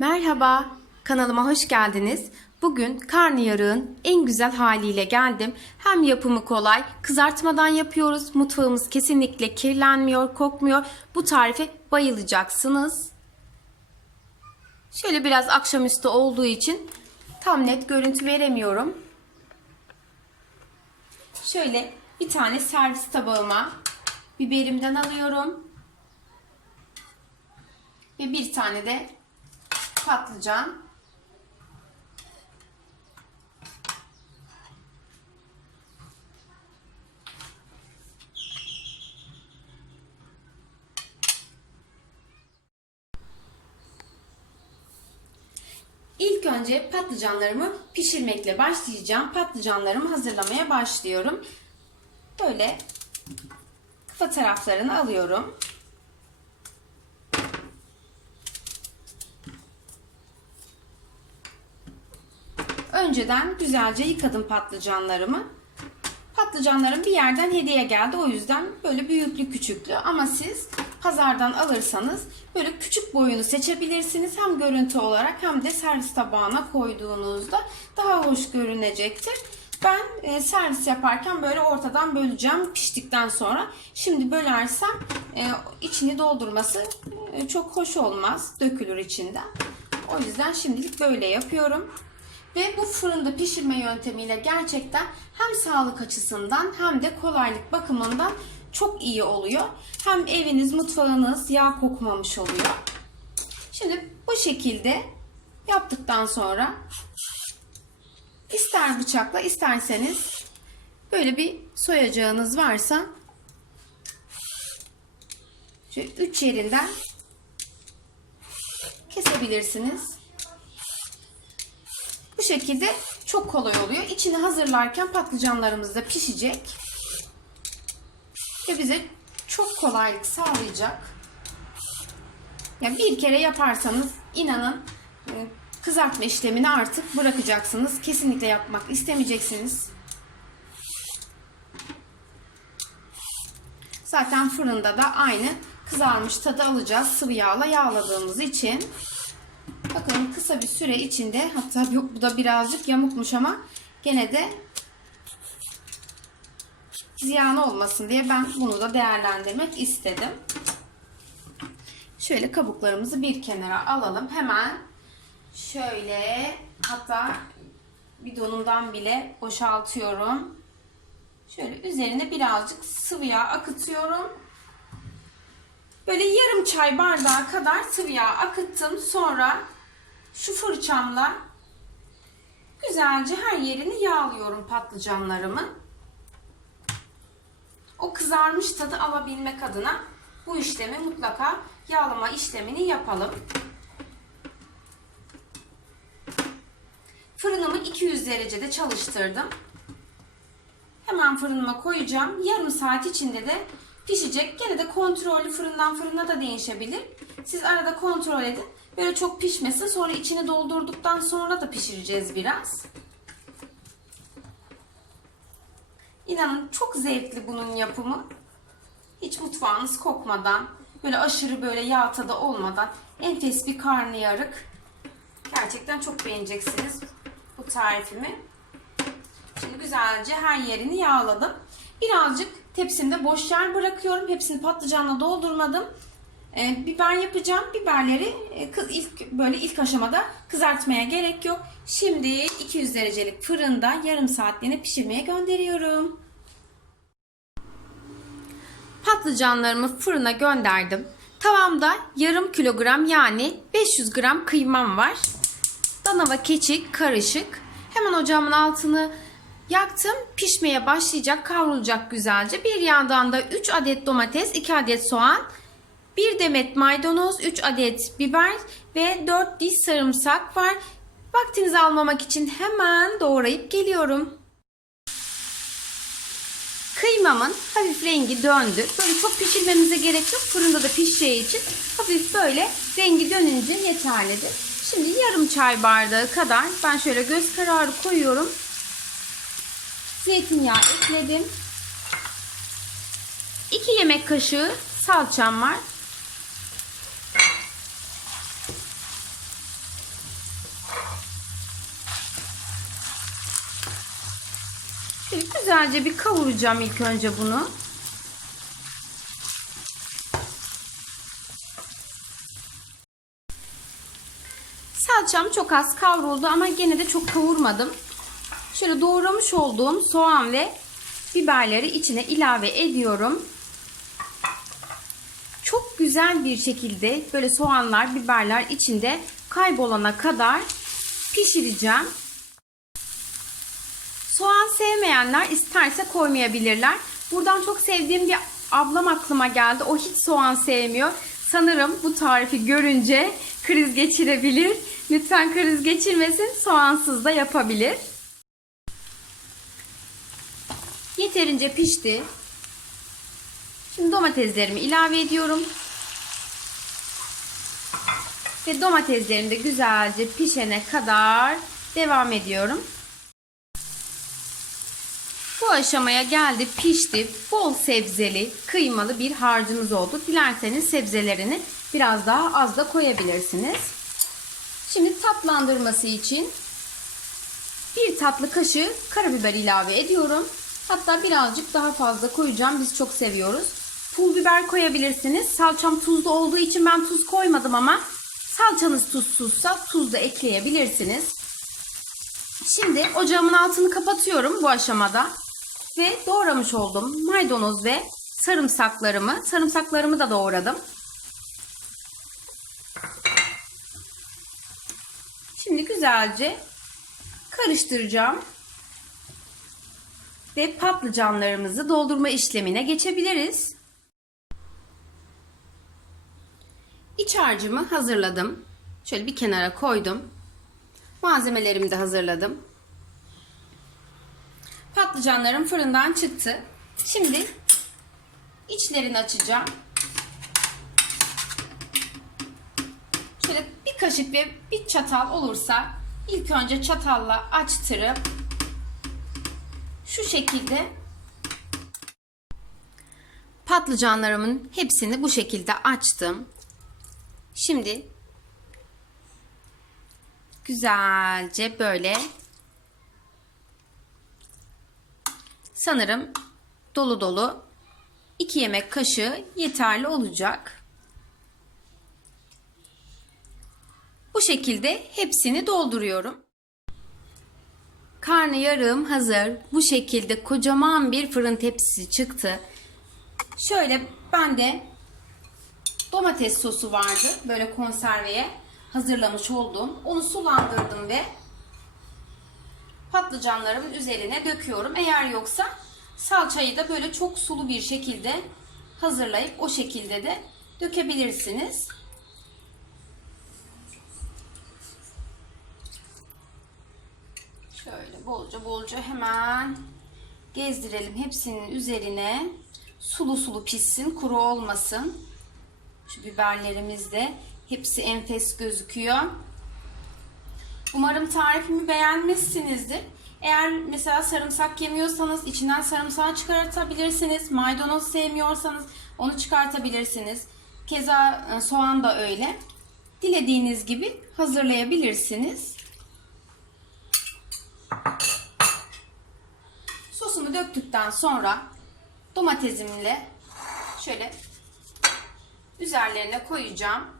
Merhaba, kanalıma hoş geldiniz. Bugün karnıyarığın en güzel haliyle geldim. Hem yapımı kolay, kızartmadan yapıyoruz. Mutfağımız kesinlikle kirlenmiyor, kokmuyor. Bu tarife bayılacaksınız. Şöyle biraz akşamüstü olduğu için tam net görüntü veremiyorum. Şöyle bir tane servis tabağıma biberimden alıyorum. Ve bir tane de patlıcan. İlk önce patlıcanlarımı pişirmekle başlayacağım. Patlıcanlarımı hazırlamaya başlıyorum. Böyle kafa taraflarını alıyorum. Önceden güzelce yıkadım patlıcanlarımı. Patlıcanlarım bir yerden hediye geldi. O yüzden böyle büyüklü küçüklü. Ama siz pazardan alırsanız böyle küçük boyunu seçebilirsiniz. Hem görüntü olarak hem de servis tabağına koyduğunuzda daha hoş görünecektir. Ben e, servis yaparken böyle ortadan böleceğim piştikten sonra. Şimdi bölersem e, içini doldurması e, çok hoş olmaz. Dökülür içinden. O yüzden şimdilik böyle yapıyorum. Ve bu fırında pişirme yöntemiyle gerçekten hem sağlık açısından hem de kolaylık bakımından çok iyi oluyor. Hem eviniz, mutfağınız yağ kokmamış oluyor. Şimdi bu şekilde yaptıktan sonra ister bıçakla isterseniz böyle bir soyacağınız varsa şöyle üç yerinden kesebilirsiniz. Şekilde çok kolay oluyor. İçini hazırlarken patlıcanlarımız da pişecek. Ve bize çok kolaylık sağlayacak. Yani bir kere yaparsanız inanın e, kızartma işlemini artık bırakacaksınız. Kesinlikle yapmak istemeyeceksiniz. Zaten fırında da aynı kızarmış tadı alacağız sıvı yağla yağladığımız için. Bakın kısa bir süre içinde hatta bu da birazcık yamukmuş ama gene de ziyan olmasın diye ben bunu da değerlendirmek istedim. Şöyle kabuklarımızı bir kenara alalım. Hemen şöyle hatta bidonumdan bile boşaltıyorum. Şöyle üzerine birazcık sıvı yağ akıtıyorum. Böyle yarım çay bardağı kadar sıvı yağ akıttım. Sonra şu fırçamla güzelce her yerini yağlıyorum patlıcanlarımı. O kızarmış tadı alabilmek adına bu işlemi mutlaka yağlama işlemini yapalım. Fırınımı 200 derecede çalıştırdım. Hemen fırınıma koyacağım. Yarım saat içinde de pişecek. Gene de kontrollü fırından fırına da değişebilir. Siz arada kontrol edin. Böyle çok pişmesin. Sonra içini doldurduktan sonra da pişireceğiz biraz. İnanın çok zevkli bunun yapımı. Hiç mutfağınız kokmadan, böyle aşırı böyle yağ tadı olmadan enfes bir karnıyarık. Gerçekten çok beğeneceksiniz bu tarifimi. Şimdi güzelce her yerini yağladım. Birazcık tepsimde boş yer bırakıyorum. Hepsini patlıcanla doldurmadım. E, biber yapacağım. Biberleri e, kız ilk böyle ilk aşamada kızartmaya gerek yok. Şimdi 200 derecelik fırında yarım saatliğine pişirmeye gönderiyorum. Patlıcanlarımı fırına gönderdim. Tavamda yarım kilogram yani 500 gram kıymam var. Dana ve keçi karışık. Hemen ocağımın altını yaktım. Pişmeye başlayacak, kavrulacak güzelce. Bir yandan da 3 adet domates, 2 adet soğan, 1 demet maydanoz, 3 adet biber ve 4 diş sarımsak var. Vaktinizi almamak için hemen doğrayıp geliyorum. Kıymamın hafif rengi döndü. Böyle çok pişirmemize gerek yok. Fırında da pişeceği için hafif böyle rengi dönünce yeterlidir. Şimdi yarım çay bardağı kadar ben şöyle göz kararı koyuyorum. Zeytinyağı ekledim. 2 yemek kaşığı salçam var. Şöyle güzelce bir kavuracağım ilk önce bunu. Salçam çok az kavruldu ama gene de çok kavurmadım. Şöyle doğramış olduğum soğan ve biberleri içine ilave ediyorum. Çok güzel bir şekilde böyle soğanlar, biberler içinde kaybolana kadar pişireceğim. Soğan sevmeyenler isterse koymayabilirler. Buradan çok sevdiğim bir ablam aklıma geldi. O hiç soğan sevmiyor. Sanırım bu tarifi görünce kriz geçirebilir. Lütfen kriz geçirmesin. Soğansız da yapabilir. Yeterince pişti. Şimdi domateslerimi ilave ediyorum. Ve domateslerim de güzelce pişene kadar devam ediyorum. Aşamaya geldi, pişti. Bol sebzeli, kıymalı bir harcımız oldu. Dilerseniz sebzelerini biraz daha az da koyabilirsiniz. Şimdi tatlandırması için bir tatlı kaşığı karabiber ilave ediyorum. Hatta birazcık daha fazla koyacağım. Biz çok seviyoruz. Pul biber koyabilirsiniz. Salçam tuzlu olduğu için ben tuz koymadım ama salçanız tuzsuzsa tuz da ekleyebilirsiniz. Şimdi ocağımın altını kapatıyorum bu aşamada. Ve doğramış olduğum maydanoz ve sarımsaklarımı, sarımsaklarımı da doğradım. Şimdi güzelce karıştıracağım. Ve patlıcanlarımızı doldurma işlemine geçebiliriz. İç harcımı hazırladım. Şöyle bir kenara koydum. Malzemelerimi de hazırladım. Patlıcanlarım fırından çıktı. Şimdi içlerini açacağım. Şöyle bir kaşık ve bir çatal olursa ilk önce çatalla açtırıp şu şekilde patlıcanlarımın hepsini bu şekilde açtım. Şimdi güzelce böyle sanırım dolu dolu 2 yemek kaşığı yeterli olacak. Bu şekilde hepsini dolduruyorum. Karnı yarığım hazır. Bu şekilde kocaman bir fırın tepsisi çıktı. Şöyle ben de domates sosu vardı. Böyle konserveye hazırlamış oldum. Onu sulandırdım ve patlıcanlarımın üzerine döküyorum. Eğer yoksa salçayı da böyle çok sulu bir şekilde hazırlayıp o şekilde de dökebilirsiniz. Şöyle bolca bolca hemen gezdirelim hepsinin üzerine. Sulu sulu pişsin, kuru olmasın. Şu biberlerimiz de hepsi enfes gözüküyor. Umarım tarifimi beğenmişsinizdir. Eğer mesela sarımsak yemiyorsanız içinden sarımsağı çıkartabilirsiniz. Maydanoz sevmiyorsanız onu çıkartabilirsiniz. Keza e, soğan da öyle. Dilediğiniz gibi hazırlayabilirsiniz. Sosumu döktükten sonra domatesimle şöyle üzerlerine koyacağım.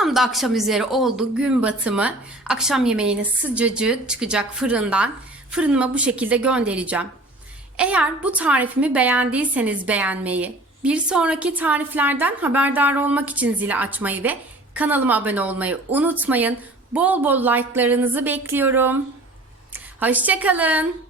Tam da akşam üzeri oldu gün batımı. Akşam yemeğine sıcacık çıkacak fırından. Fırınıma bu şekilde göndereceğim. Eğer bu tarifimi beğendiyseniz beğenmeyi, bir sonraki tariflerden haberdar olmak için zili açmayı ve kanalıma abone olmayı unutmayın. Bol bol like'larınızı bekliyorum. Hoşçakalın.